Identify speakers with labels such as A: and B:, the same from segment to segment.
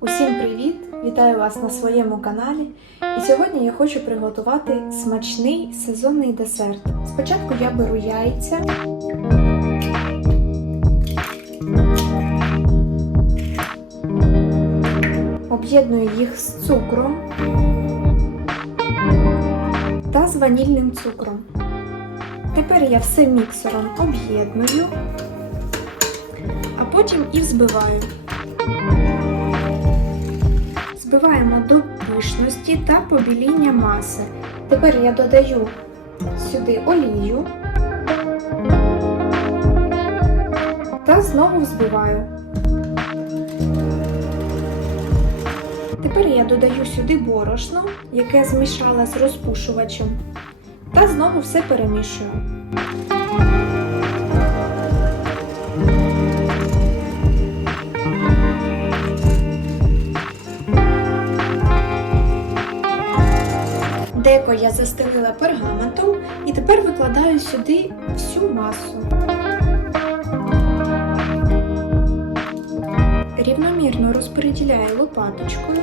A: Усім привіт! Вітаю вас на своєму каналі. І сьогодні я хочу приготувати смачний сезонний десерт. Спочатку я беру яйця. Об'єдную їх з цукром та з ванільним цукром. Тепер я все міксером об'єдную, а потім і взбиваю. Збиваємо до пишності та побіління маси. Тепер я додаю сюди олію та знову взбиваю. Тепер я додаю сюди борошно, яке змішала з розпушувачем, та знову все перемішую. Деко я застелила пергаментом і тепер викладаю сюди всю масу. Рівномірно розподіляю лопаточкою.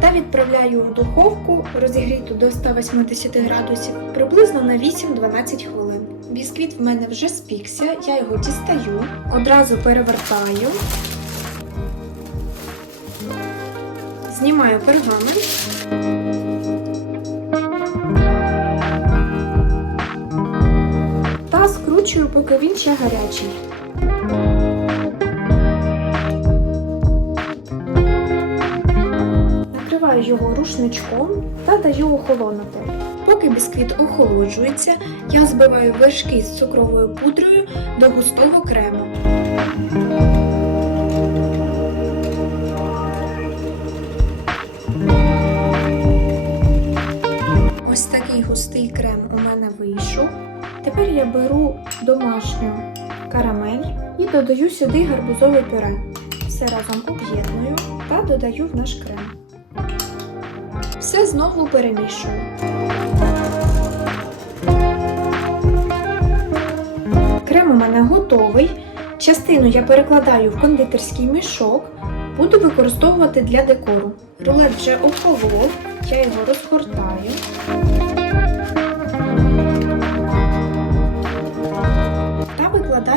A: Та відправляю у духовку розігріту до 180 градусів приблизно на 8-12 хвилин. Бісквіт в мене вже спікся, я його дістаю, одразу перевертаю. Знімаю пергамент. Та скручую, поки він ще гарячий. Накриваю його рушничком та даю охолонути. Поки бісквіт охолоджується, я збиваю вершки з цукровою пудрою до густого крему. Такий густий крем у мене вийшов. Тепер я беру домашню карамель і додаю сюди гарбузове пюре. Все разом об'єдную та додаю в наш крем. Все знову перемішую. Крем у мене готовий. Частину я перекладаю в кондитерський мішок. Буду використовувати для декору. Рулет вже охолов, я його розгортаю.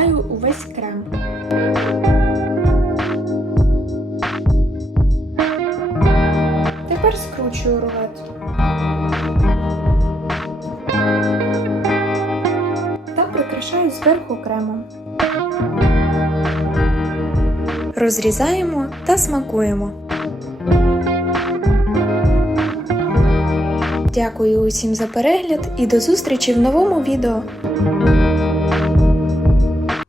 A: Викладаю увесь крем. Тепер скручую рулет. Та прикрашаю зверху кремом. Розрізаємо та смакуємо. Дякую усім за перегляд і до зустрічі в новому відео.